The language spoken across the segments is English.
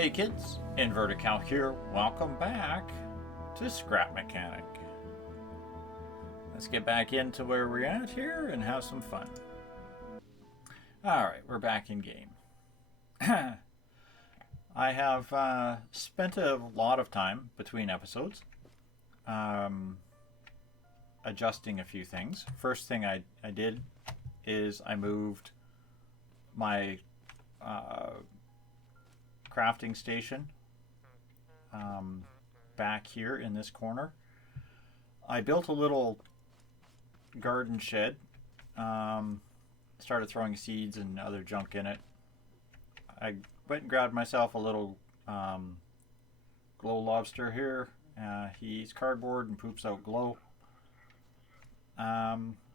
Hey kids, Inverted Cow here. Welcome back to Scrap Mechanic. Let's get back into where we're at here and have some fun. Alright, we're back in game. I have spent a lot of time between episodes adjusting a few things. First thing I did is I moved my crafting station back here in this corner. I built a little garden shed, started throwing seeds and other junk in it. I went and grabbed myself a little glow lobster here. He eats cardboard and poops out glow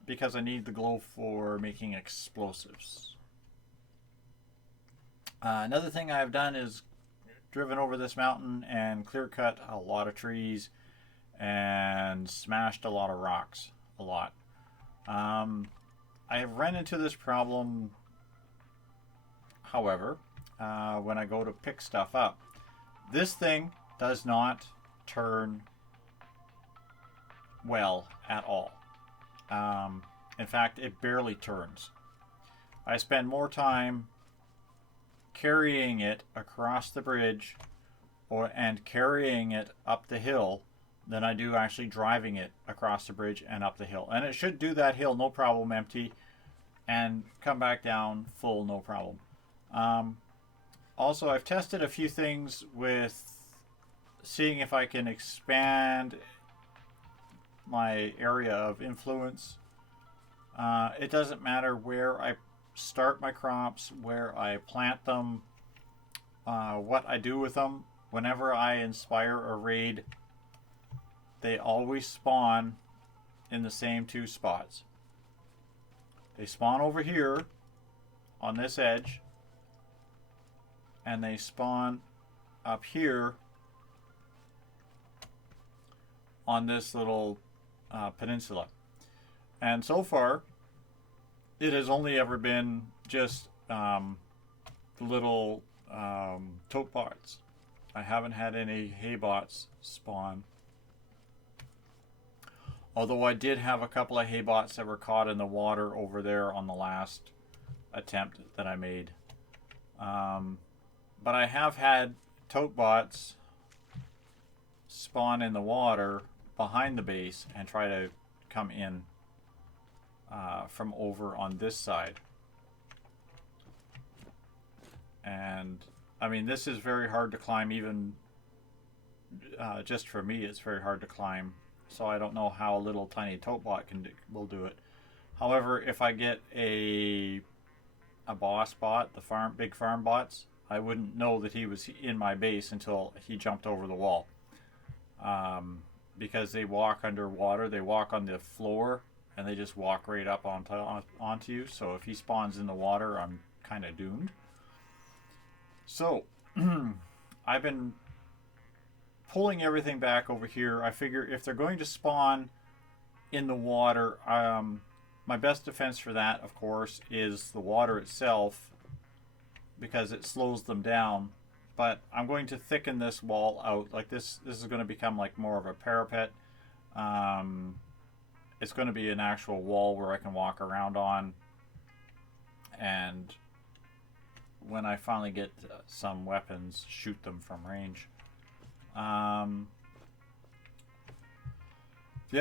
because I need the glow for making explosives. Another thing I've done is driven over this mountain and clear cut a lot of trees and smashed a lot of rocks. A lot. I have run into this problem, however, when I go to pick stuff up. This thing does not turn well at all. In fact, it barely turns. I spend more time carrying it across the bridge and carrying it up the hill than I do actually driving it across the bridge and up the hill. And it should do that hill no problem empty and come back down full no problem. Also, I've tested a few things with seeing if I can expand my area of influence. It doesn't matter where I start my crops, where I plant them, what I do with them. Whenever I inspire a raid, they always spawn in the same two spots. They spawn over here on this edge, and they spawn up here on this little peninsula. And so far, it has only ever been just little tote bots. I haven't had any hay bots spawn. Although I did have a couple of hay bots that were caught in the water over there on the last attempt that I made. But I have had tote bots spawn in the water behind the base and try to come in from over on this side. And I mean, this is very hard to climb. Even just for me, it's very hard to climb, so I don't know how a little tiny tote bot will do it. However, if I get a boss bot, the big farm bots, I wouldn't know that he was in my base until he jumped over the wall, because they walk underwater. They walk on the floor and they just walk right up onto you. So if he spawns in the water, I'm kind of doomed. So I've been pulling everything back over here. I figure if they're going to spawn in the water, my best defense for that, of course, is the water itself, because it slows them down. But I'm going to thicken this wall out. Like this is going to become like more of a parapet. It's going to be an actual wall where I can walk around on. And when I finally get some weapons, shoot them from range. The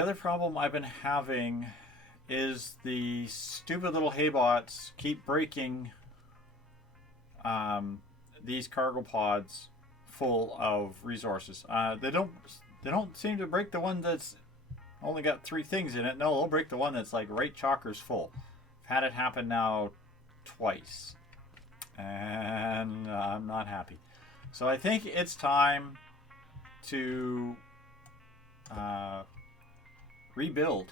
other problem I've been having is the stupid little hay bots keep breaking these cargo pods full of resources. They don't seem to break the one that's only got 3 things in it. No, they'll break the one that's like right chockers full. I've had it happen now twice, and I'm not happy. So I think it's time to rebuild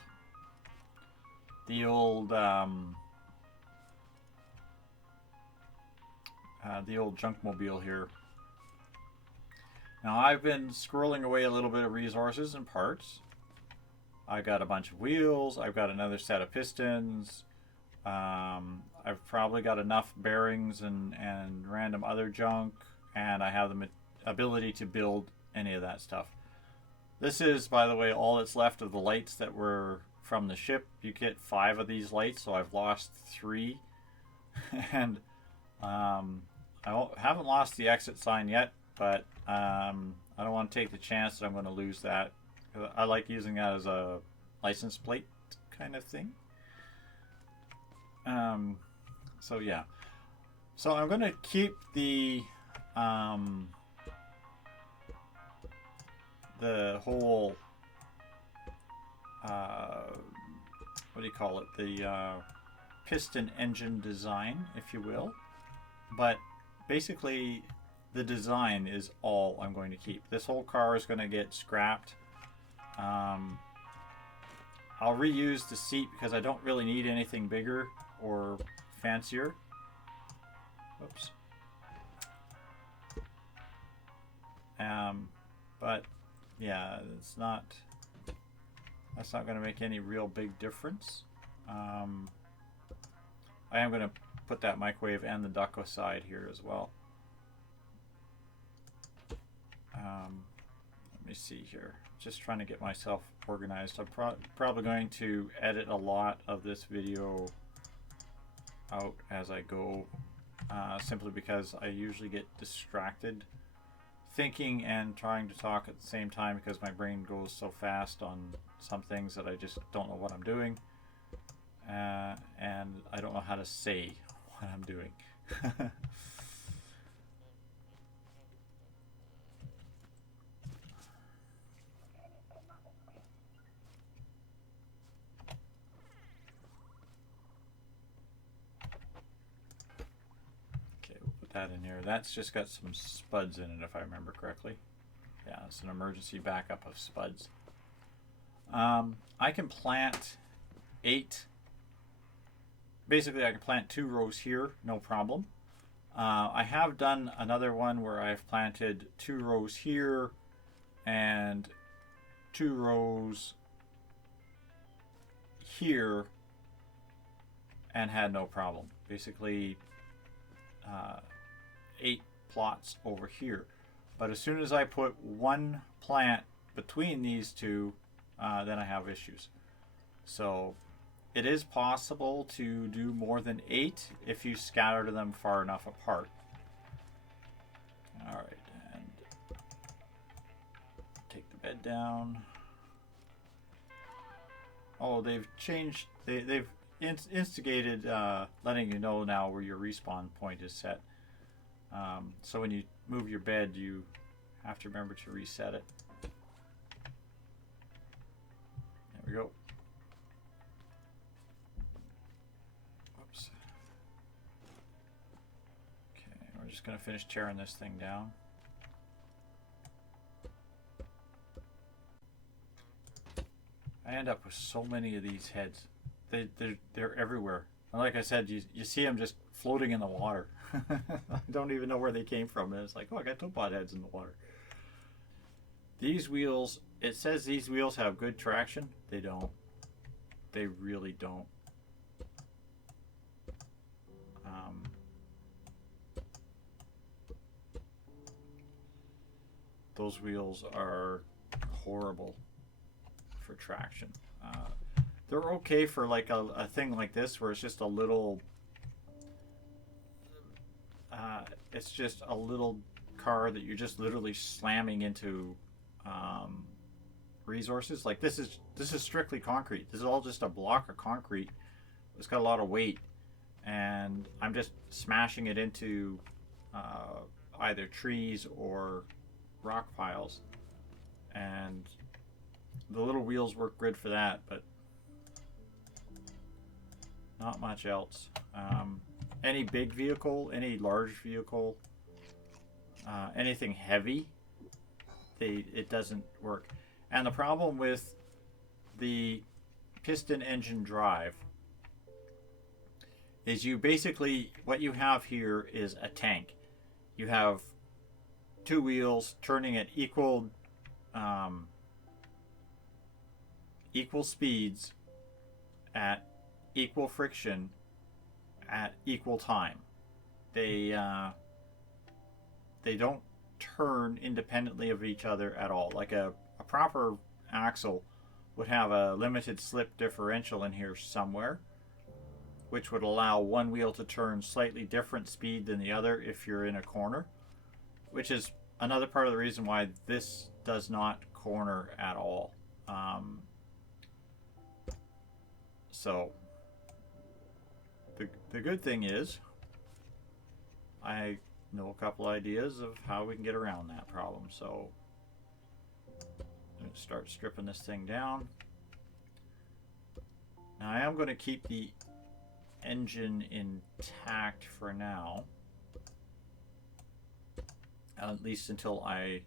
the old junkmobile here. Now I've been squirreling away a little bit of resources and parts. I got a bunch of wheels. I've got another set of pistons. I've probably got enough bearings and random other junk and I have the ability to build any of that stuff. This is, by the way, all that's left of the lights that were from the ship. You get 5 of these lights, so I've lost 3. And I haven't lost the exit sign yet, but I don't want to take the chance that I'm going to lose that. I like using that as a license plate kind of thing. So yeah. So I'm going to keep the whole what do you call it? The piston engine design, if you will. But basically, the design is all I'm going to keep. This whole car is going to get scrapped. I'll reuse the seat because I don't really need anything bigger or fancier. Oops. But yeah, that's not going to make any real big difference. I am going to put that microwave and the duct aside here as well. Let me see here. Just trying to get myself organized. I'm probably going to edit a lot of this video out as I go, simply because I usually get distracted thinking and trying to talk at the same time because my brain goes so fast on some things that I just don't know what I'm doing, and I don't know how to say what I'm doing. That in here. That's just got some spuds in it, if I remember correctly. Yeah, it's an emergency backup of spuds. I can plant 8. Basically, I can plant 2 rows here, no problem. I have done another one where I've planted 2 rows here and 2 rows here and had no problem. Basically, 8 plots over here. But as soon as I put 1 plant between these 2, then I have issues. So it is possible to do more than 8 if you scatter them far enough apart. Alright, and take the bed down. Oh, they've changed, they've instigated letting you know now where your respawn point is set. So when you move your bed, you have to remember to reset it. There we go. Whoops. Okay, we're just going to finish tearing this thing down. I end up with so many of these heads. They're everywhere. And like I said, you see them just floating in the water. I don't even know where they came from. And it's like, oh, I got topod heads in the water. These wheels, it says these wheels have good traction. They don't. They really don't. Those wheels are horrible for traction. They're okay for like a thing like this where it's just a little car that you're just literally slamming into resources. Like this is strictly concrete. This is all just a block of concrete. It's got a lot of weight, and I'm just smashing it into either trees or rock piles, and the little wheels work good for that, but not much else. Any big vehicle, any large vehicle, anything heavy, it doesn't work. And the problem with the piston engine drive is you basically, what you have here is a tank. You have 2 wheels turning at equal speeds at equal friction at equal time. They they don't turn independently of each other at all. Like a proper axle would have a limited slip differential in here somewhere, which would allow one wheel to turn slightly different speed than the other if you're in a corner, which is another part of the reason why this does not corner at all. So the good thing is I know a couple ideas of how we can get around that problem. So I'm going to start stripping this thing down. Now I am going to keep the engine intact for now, at least until I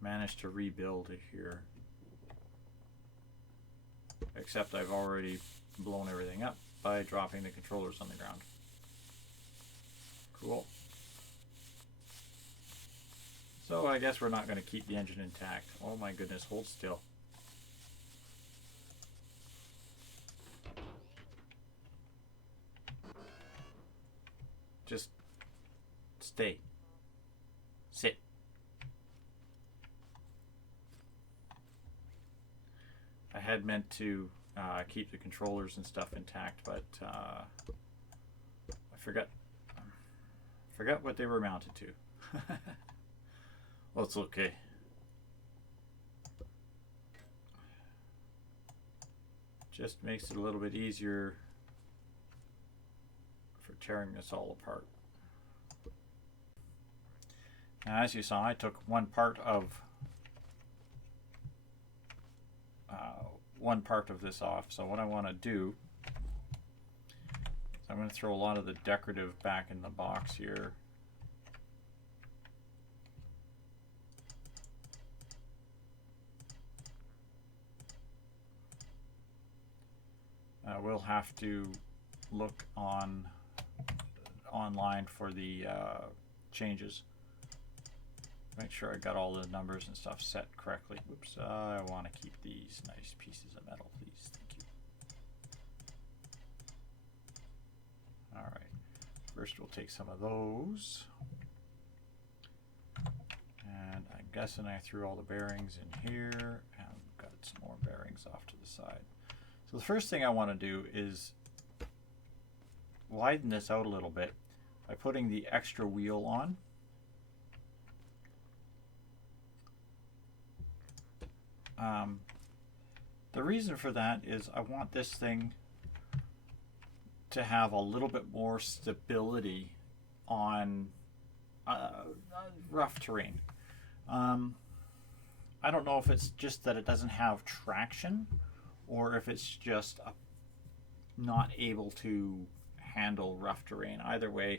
manage to rebuild it here. Except I've already blown everything up by dropping the controllers on the ground. Cool. So I guess we're not going to keep the engine intact. Oh my goodness, hold still. Just stay. Sit. I had meant to keep the controllers and stuff intact, but I forgot what they were mounted to. Well, it's okay. Just makes it a little bit easier for tearing this all apart. Now, as you saw, I took one part of this off. So what I want to do is I'm going to throw a lot of the decorative back in the box here. We'll have to look online for the changes. Make sure I got all the numbers and stuff set correctly. Whoops, I want to keep these nice pieces of metal, please. Thank you. Alright, first we'll take some of those. And I'm guessing I threw all the bearings in here, and got some more bearings off to the side. So the first thing I want to do is widen this out a little bit by putting the extra wheel on. The reason for that is I want this thing to have a little bit more stability on rough terrain. I don't know if it's just that it doesn't have traction, or if it's just not able to handle rough terrain. Either way,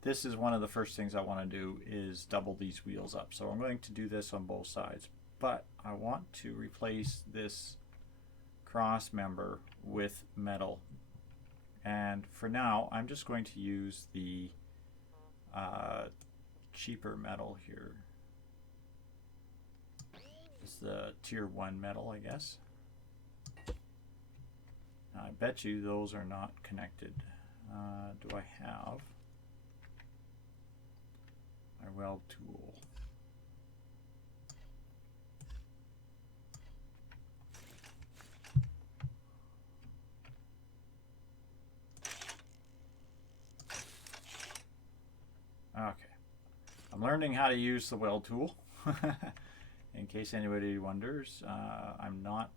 this is one of the first things I want to do is double these wheels up. So I'm going to do this on both sides. But I want to replace this cross member with metal. And for now, I'm just going to use the cheaper metal here. It's the tier 1 metal, I guess. Now, I bet you those are not connected. Do I have my weld tool? Okay, I'm learning how to use the weld tool. In case anybody wonders, I'm not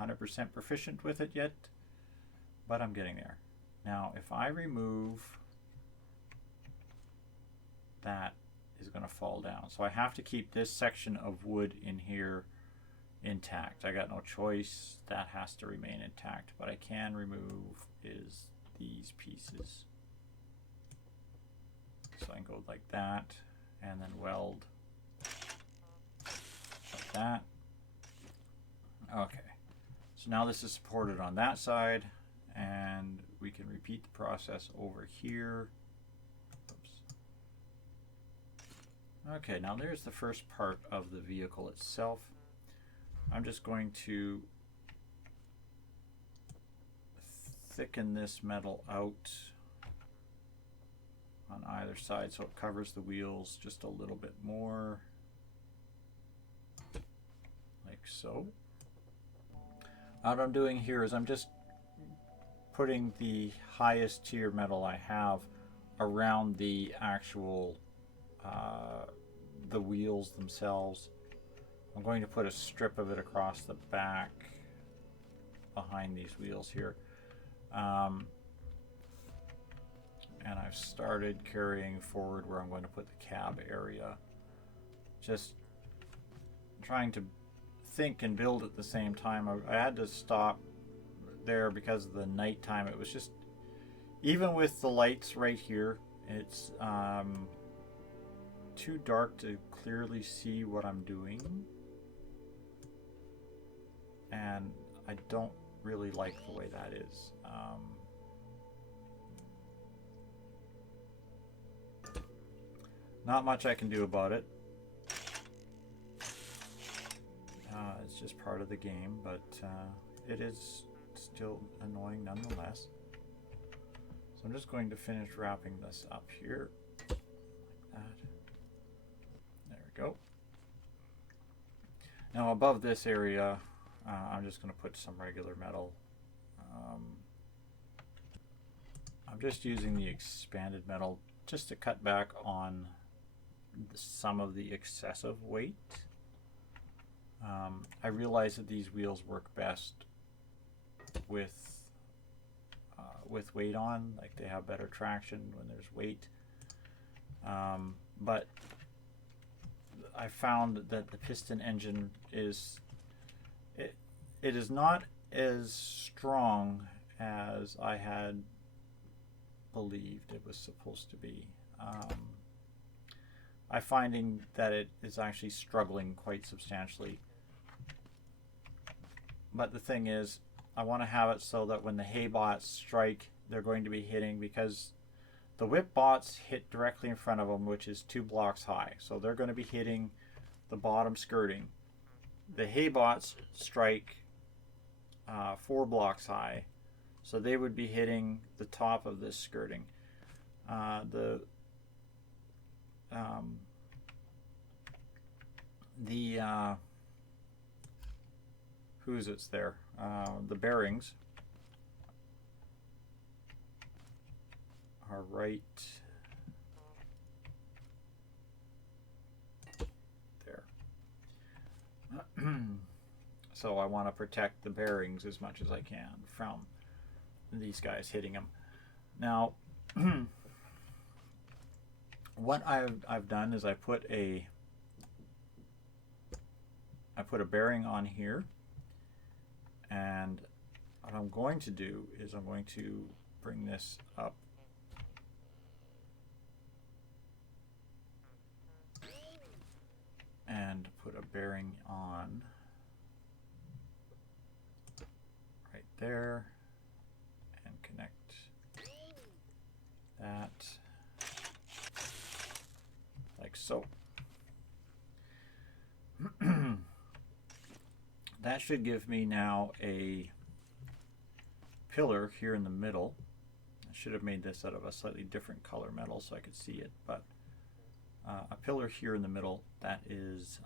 100% proficient with it yet, but I'm getting there. Now, if I remove that, is going to fall down. So I have to keep this section of wood in here intact. I got no choice. That has to remain intact. What I can remove is these pieces. So I can go like that and then weld like that. Okay, so now this is supported on that side, and we can repeat the process over here. Oops. Okay, now there's the first part of the vehicle itself. I'm just going to thicken this metal out on either side so it covers the wheels just a little bit more, like so. What I'm doing here is I'm just putting the highest tier metal I have around the actual the wheels themselves. I'm going to put a strip of it across the back behind these wheels here. And I've started carrying forward where I'm going to put the cab area. Just trying to think and build at the same time. I had to stop there because of the nighttime. It was just, even with the lights right here, it's too dark to clearly see what I'm doing. And I don't really like the way that is. Not much I can do about it. It's just part of the game, but it is still annoying nonetheless. So I'm just going to finish wrapping this up here. Like that. There we go. Now above this area, I'm just going to put some regular metal. I'm just using the expanded metal just to cut back on some of the excessive weight. I realize that these wheels work best with weight on, like they have better traction when there's weight. But I found that the piston engine is it is not as strong as I had believed it was supposed to be. I'm finding that it is actually struggling quite substantially. But the thing is, I want to have it so that when the hay bots strike, they're going to be hitting, because the whip bots hit directly in front of them, which is 2 blocks high. So they're going to be hitting the bottom skirting. The hay bots strike 4 blocks high, so they would be hitting the top of this skirting. Who's it's there? The bearings are right there. So I want to protect the bearings as much as I can from these guys hitting them. Now, what I've done is I put a bearing on here, and what I'm going to do is I'm going to bring this up and put a bearing on right there and connect that like so. That should give me now a pillar here in the middle. I should have made this out of a slightly different color metal so I could see it, but a pillar here in the middle that is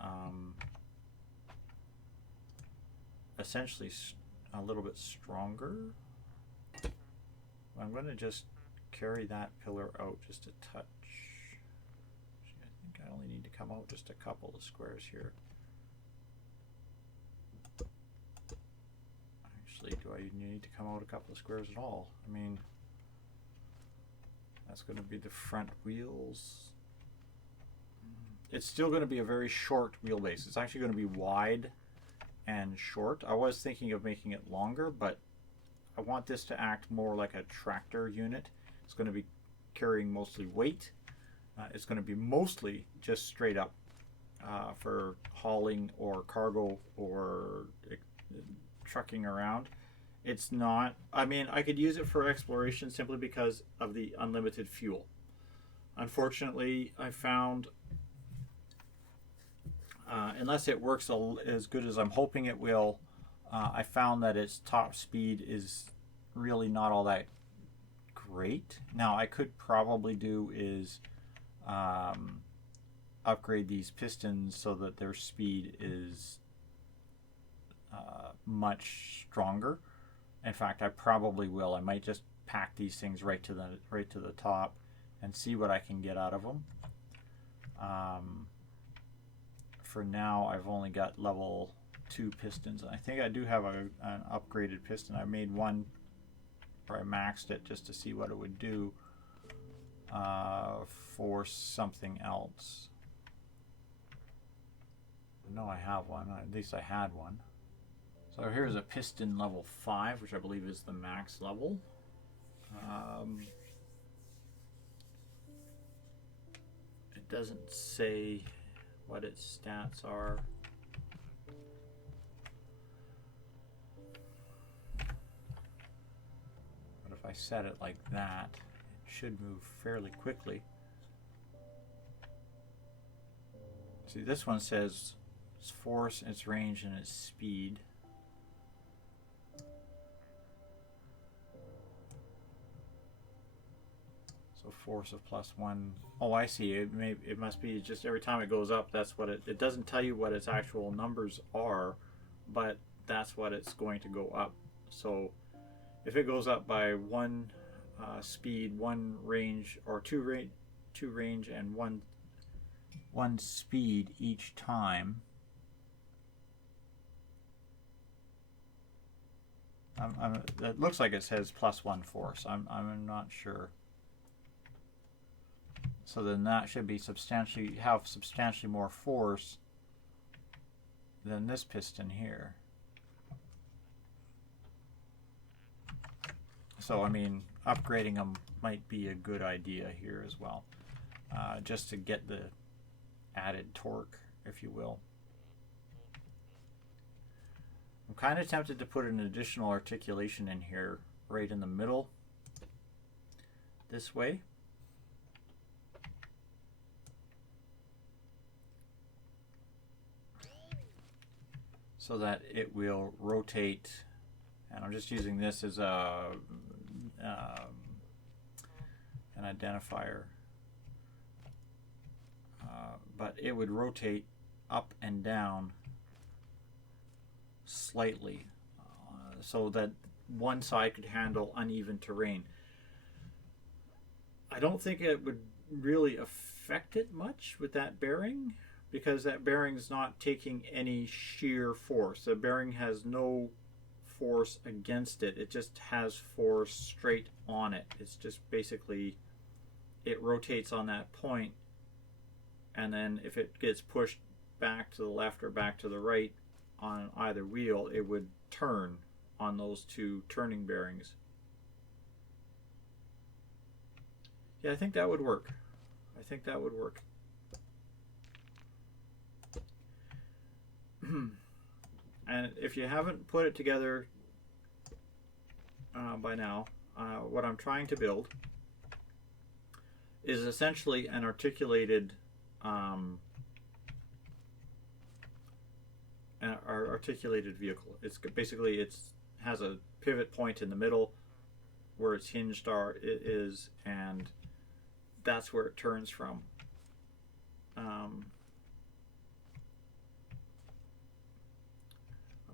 essentially a little bit stronger. I'm going to just carry that pillar out just a touch. I think I only need to come out just a couple of squares here. Do I need to come out a couple of squares at all? I mean, that's going to be the front wheels. It's still going to be a very short wheelbase. It's actually going to be wide and short. I was thinking of making it longer, but I want this to act more like a tractor unit. It's going to be carrying mostly weight. It's going to be mostly just straight up for hauling or cargo or trucking around. It's not, I mean, I could use it for exploration simply because of the unlimited fuel. Unfortunately, I found, unless it works as good as I'm hoping it will, I found that its top speed is really not all that great. Now I could probably do is upgrade these pistons so that their speed is much stronger. In fact, I probably will. I might just pack these things right to the top and see what I can get out of them. For now, I've only got level 2 pistons. I think I do have an upgraded piston. I made one where I maxed it just to see what it would do for something else. I know I have one. At least I had one. So here's a piston level 5, which I believe is the max level. It doesn't say what its stats are. But if I set it like that, it should move fairly quickly. See, this one says its force, its range, and its speed. So force of +1. Oh, I see. It must be just every time it goes up, that's what it doesn't tell you what its actual numbers are, but that's what it's going to go up. So if it goes up by 1 speed, 1 range, or 2 range and 1 speed each time, it looks like it says +1 force. I'm not sure. So then that should be have substantially more force than this piston here. So I mean, upgrading them might be a good idea here as well, just to get the added torque, if you will. I'm kind of tempted to put an additional articulation in here right in the middle this way. So that it will rotate, and I'm just using this as an identifier, but it would rotate up and down slightly, so that one side could handle uneven terrain. I don't think it would really affect it much with that bearing, because that bearing's not taking any shear force. The bearing has no force against it. It just has force straight on it. It's just basically, it rotates on that point, and then if it gets pushed back to the left or back to the right on either wheel, it would turn on those 2 turning bearings. Yeah, I think that would work. I think that would work. And if you haven't put it together by now, what I'm trying to build is essentially an articulated vehicle. It's basically, it has a pivot point in the middle where its hinge is, and that's where it turns from.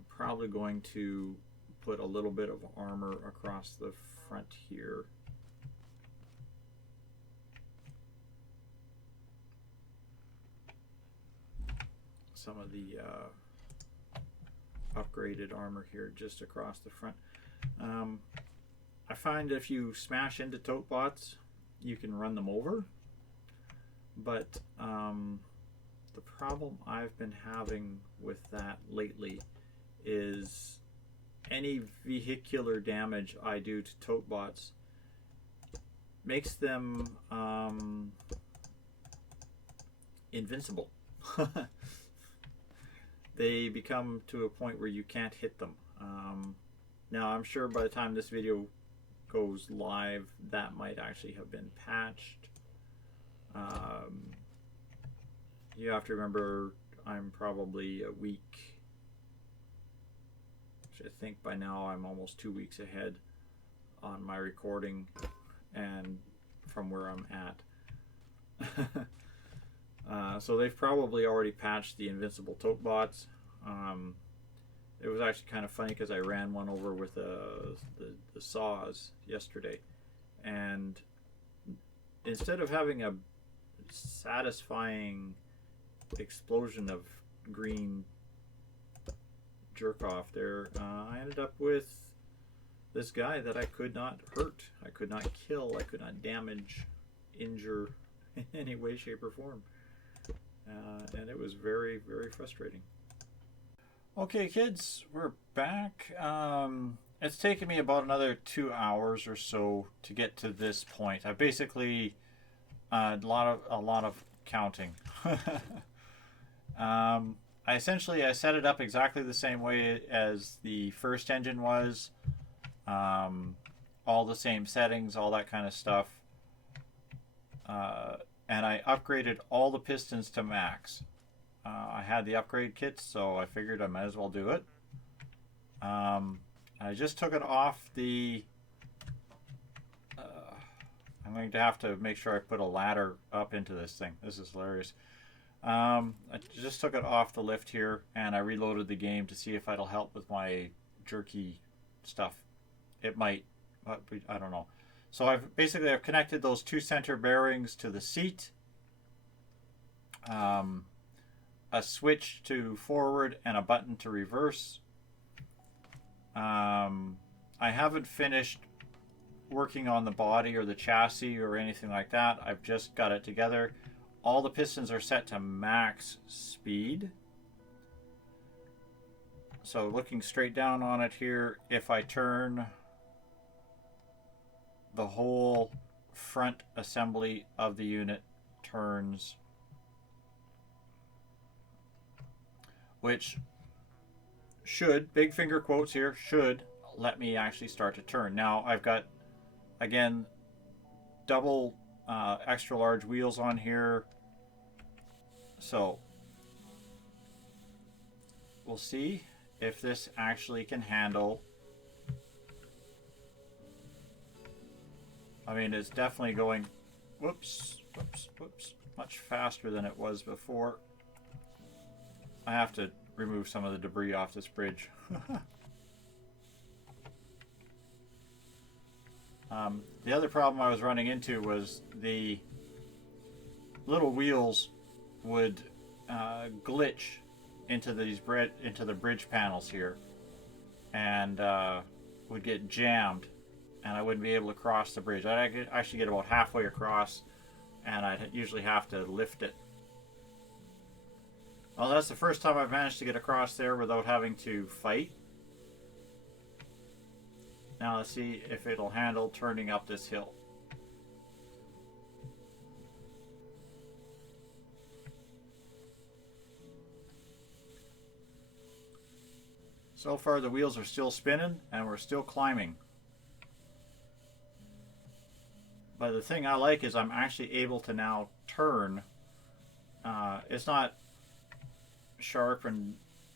Probably going to put a little bit of armor across the front here. Some of the upgraded armor here just across the front. I find if you smash into tote bots, you can run them over, but the problem I've been having with that lately is any vehicular damage I do to tote bots makes them invincible. They become to a point where you can't hit them. Now I'm sure by the time this video goes live, that might actually have been patched. You have to remember, I'm probably a week, I think by now I'm almost 2 weeks ahead on my recording, and from where I'm at. So they've probably already patched the invincible tote bots. It was actually kind of funny because I ran one over with the saws yesterday, and instead of having a satisfying explosion of green jerk off there, I ended up with this guy that I could not hurt, I could not kill, I could not damage, injure in any way, shape, or form. And it was very, very frustrating. Okay, kids, we're back. It's taken me about another 2 hours or so to get to this point. I basically a lot of counting. I set it up exactly the same way as the first engine was. All the same settings, all that kind of stuff. And I upgraded all the pistons to max. I had the upgrade kits, so I figured I might as well do it. I just took it off the... I'm going to have to make sure I put a ladder up into this thing. This is hilarious. I just took it off the lift here, and I reloaded the game to see if it'll help with my jerky stuff. It might, but I don't know. So I've connected those two center bearings to the seat. A switch to forward and a button to reverse. I haven't finished working on the body or the chassis or anything like that. I've just got it together. All the pistons are set to max speed. So looking straight down on it here, if I turn the whole front assembly of the unit turns, which should, big finger quotes here, should let me actually start to turn. Now I've got, again, double extra large wheels on here, so we'll see if this actually can handle. I mean, it's definitely going, whoops, much faster than it was before. I have to remove some of the debris off this bridge. The other problem I was running into was the little wheels would glitch into the bridge panels here, and would get jammed, and I wouldn't be able to cross the bridge. I'd actually get about halfway across, and I'd usually have to lift it. Well, that's the first time I've managed to get across there without having to fight. Now let's see if it'll handle turning up this hill. So far the wheels are still spinning and we're still climbing. But the thing I like is I'm actually able to now turn. It's not sharp and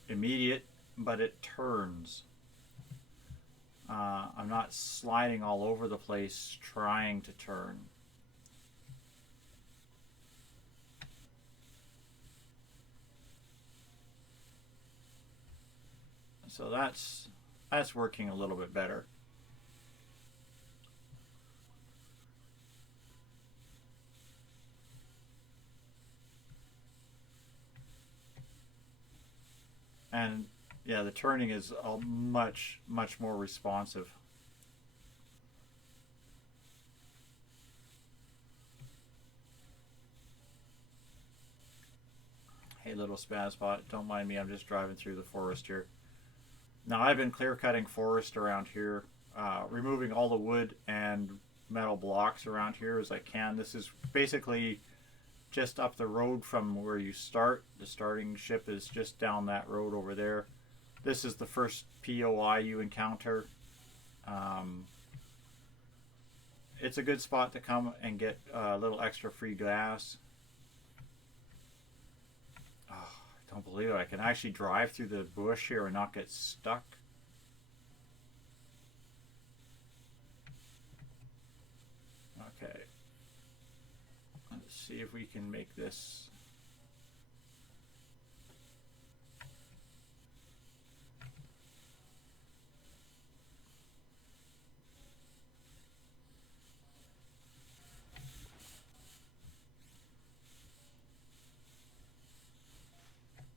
immediate, but it turns. I'm not sliding all over the place trying to turn. So that's working a little bit better. And yeah, the turning is much more responsive. Hey, little Spazbot, don't mind me, I'm just driving through the forest here. Now, I've been clear cutting forest around here, removing all the wood and metal blocks around here as I can. This is basically just up the road from where you start. The starting ship is just down that road over there. This is the first POI you encounter. It's a good spot to come and get a little extra free gas. Oh, I don't believe it. I can actually drive through the bush here and not get stuck. see if we can make this.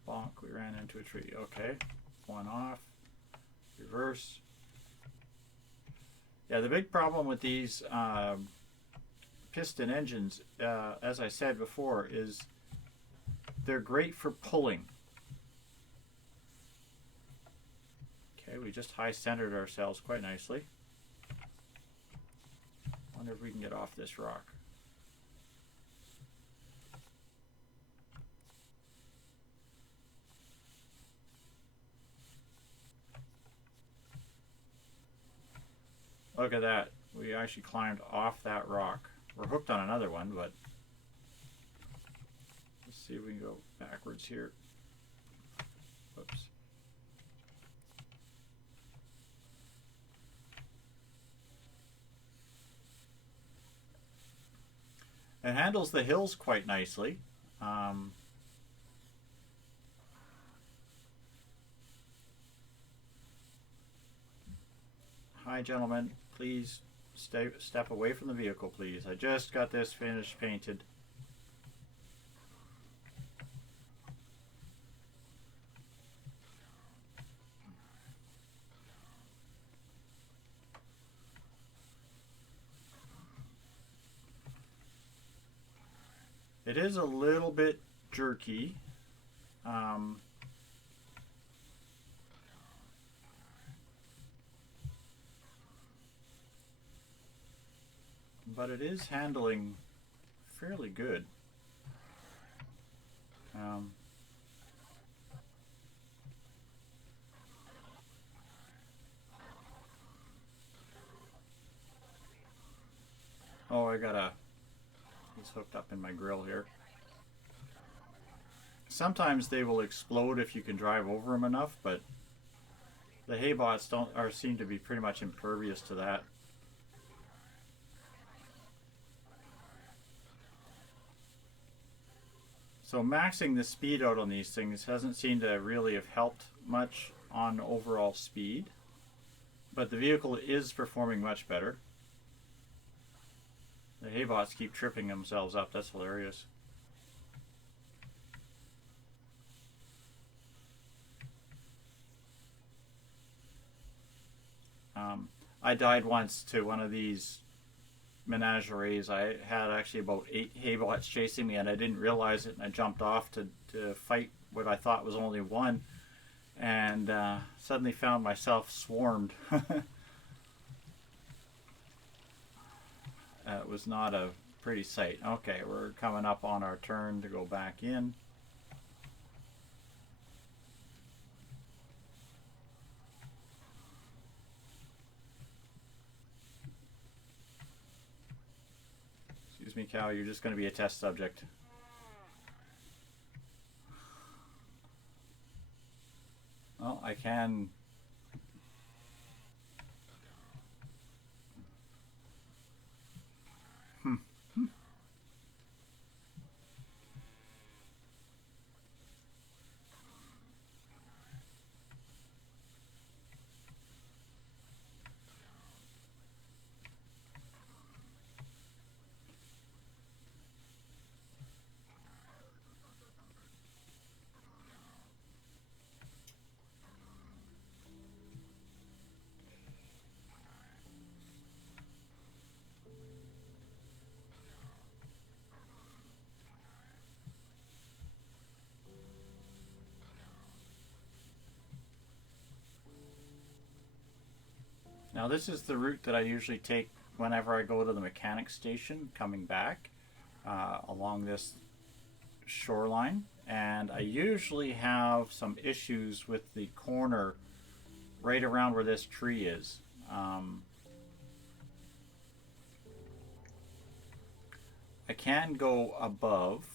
Bonk, we ran into a tree. Okay, one off, reverse. Yeah, the big problem with these piston engines, as I said before, is they're great for pulling. Okay, we just high centered ourselves quite nicely. Wonder if we can get off this rock. Look at that. We actually climbed off that rock. We're hooked on another one, but let's see if we can go backwards here. Whoops. It handles the hills quite nicely. Hi, gentlemen. Please step away from the vehicle, please. I just got this finished painted. It is a little bit jerky. But it is handling fairly good. Oh, he's hooked up in my grill here. Sometimes they will explode if you can drive over them enough, but the hay bots seem to be pretty much impervious to that. So maxing the speed out on these things hasn't seemed to really have helped much on overall speed, but the vehicle is performing much better. The hay bots keep tripping themselves up. That's hilarious. I died once to one of these menageries. I had actually about 8 hay bots chasing me, and I didn't realize it, and I jumped off to fight what I thought was only one, and suddenly found myself swarmed. It was not a pretty sight. Okay, we're coming up on our turn to go back in. Excuse me, cow, you're just going to be a test subject. Well, I can... Now this is the route that I usually take whenever I go to the mechanic station coming back along this shoreline, and I usually have some issues with the corner right around where this tree is. I can go above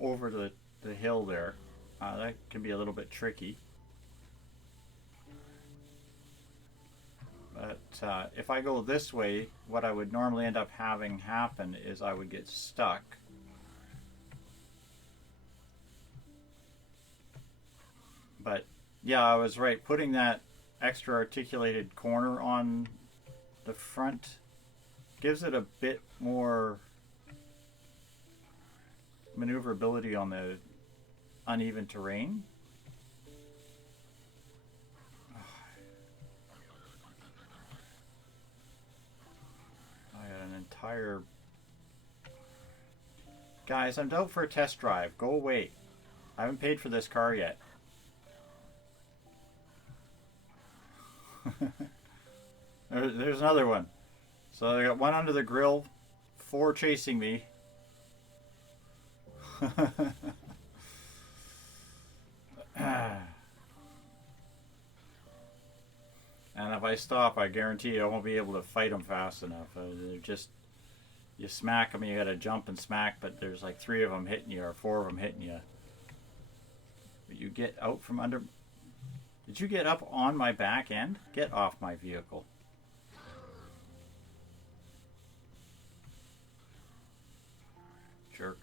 over the hill there. That can be a little bit tricky. But if I go this way, what I would normally end up having happen is I would get stuck But yeah, I was right. Putting that extra articulated corner on the front gives it a bit more maneuverability on the uneven terrain. I got an entire... Guys, I'm out for a test drive. Go away. I haven't paid for this car yet. There's another one. So I got one under the grill, 4 chasing me. And if I stop, I guarantee you I won't be able to fight them fast enough. They're just, you smack them, you gotta jump and smack, but there's like 3 of them hitting you or 4 of them hitting you. But you get out from under... Did you get up on my back end? Get off my vehicle. Jerk.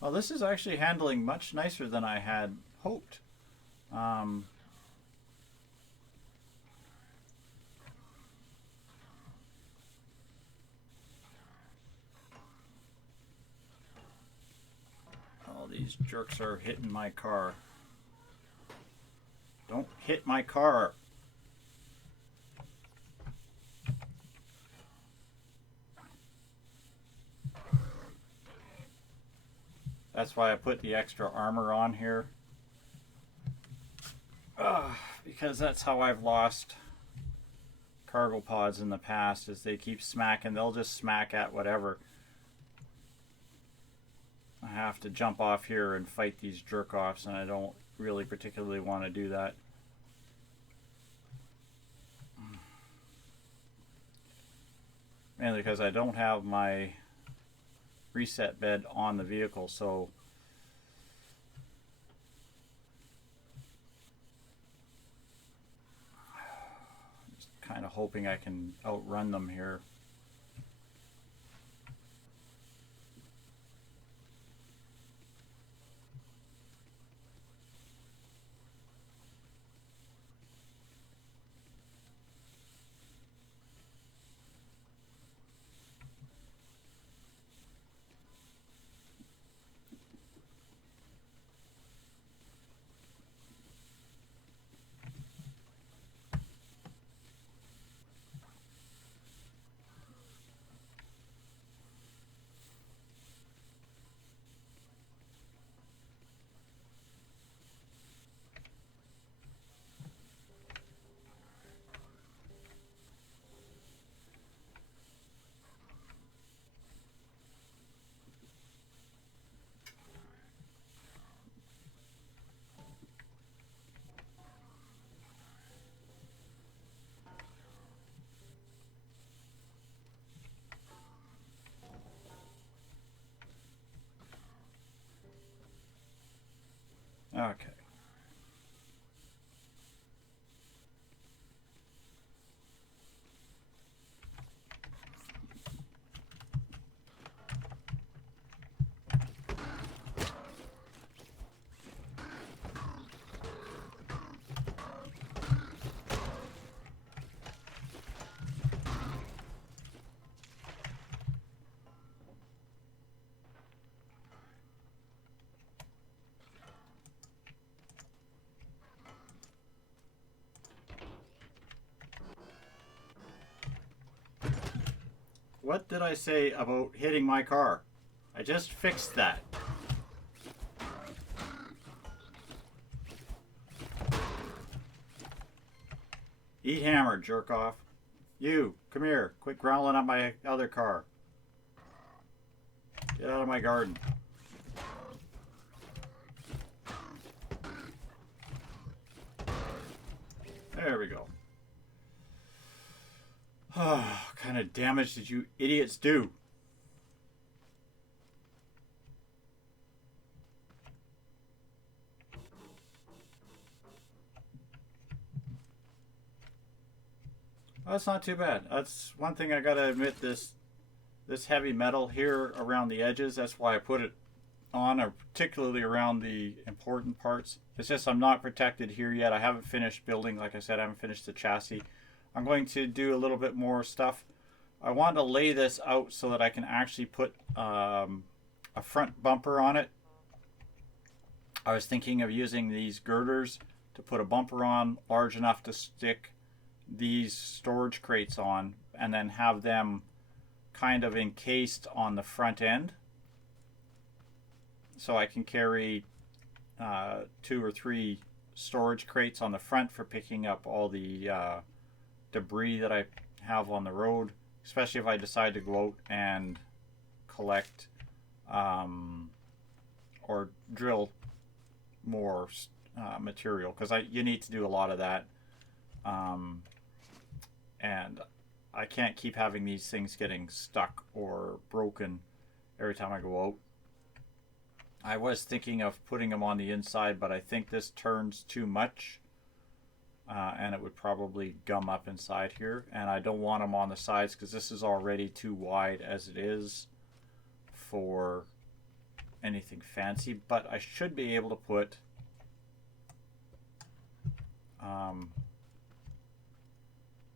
Well, this is actually handling much nicer than I had hoped. All these jerks are hitting my car. Don't hit my car. That's why I put the extra armor on here. Because that's how I've lost cargo pods in the past, is they keep smacking. They'll just smack at whatever. I have to jump off here and fight these jerk-offs, and I don't really particularly want to do that. Mainly because I don't have my reset bed on the vehicle, so just kind of hoping I can outrun them here. Okay. What did I say about hitting my car? I just fixed that. Eat hammer, jerk off. You, come here. Quit growling at my other car. Get out of my garden. There we go. What kind of damage did you idiots do? That's not too bad. That's one thing I gotta admit, this this heavy metal here around the edges. That's why I put it on, or particularly around the important parts. It's just I'm not protected here yet. I haven't finished building. Like I said, I haven't finished the chassis. I'm going to do a little bit more stuff. I want to lay this out so that I can actually put a front bumper on it. I was thinking of using these girders to put a bumper on large enough to stick these storage crates on, and then have them kind of encased on the front end, so I can carry 2 or 3 storage crates on the front for picking up all the debris that I have on the road, especially if I decide to go out and collect or drill more material, because you need to do a lot of that, and I can't keep having these things getting stuck or broken every time I go out. I was thinking of putting them on the inside, but I think this turns too much, and it would probably gum up inside here, and I don't want them on the sides because this is already too wide as it is for anything fancy. But I should be able to put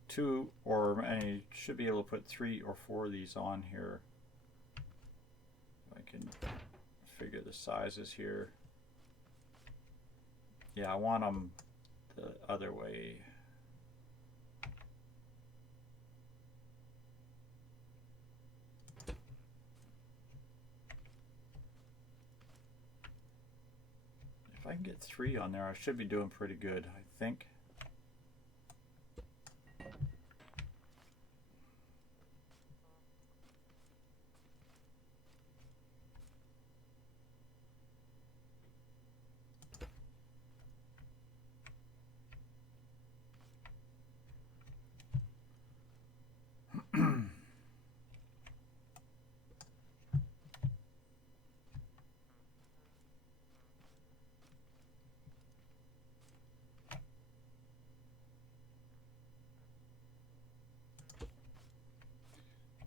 two, or I should be able to put 3 or 4 of these on here. I can figure the sizes here. Yeah, I want them the other way. If I can get 3 on there, I should be doing pretty good, I think.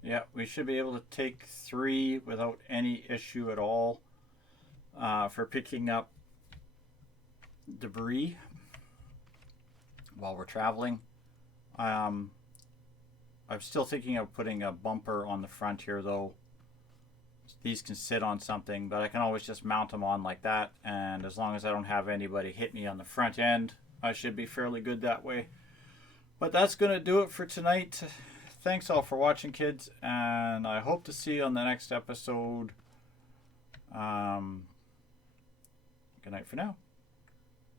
Yeah, we should be able to take 3 without any issue at all for picking up debris while we're traveling. I'm still thinking of putting a bumper on the front here, though. These can sit on something, but I can always just mount them on like that, and as long as I don't have anybody hit me on the front end, I should be fairly good that way. But that's going to do it for tonight. Thanks all for watching, kids, and I hope to see you on the next episode. Good night for now.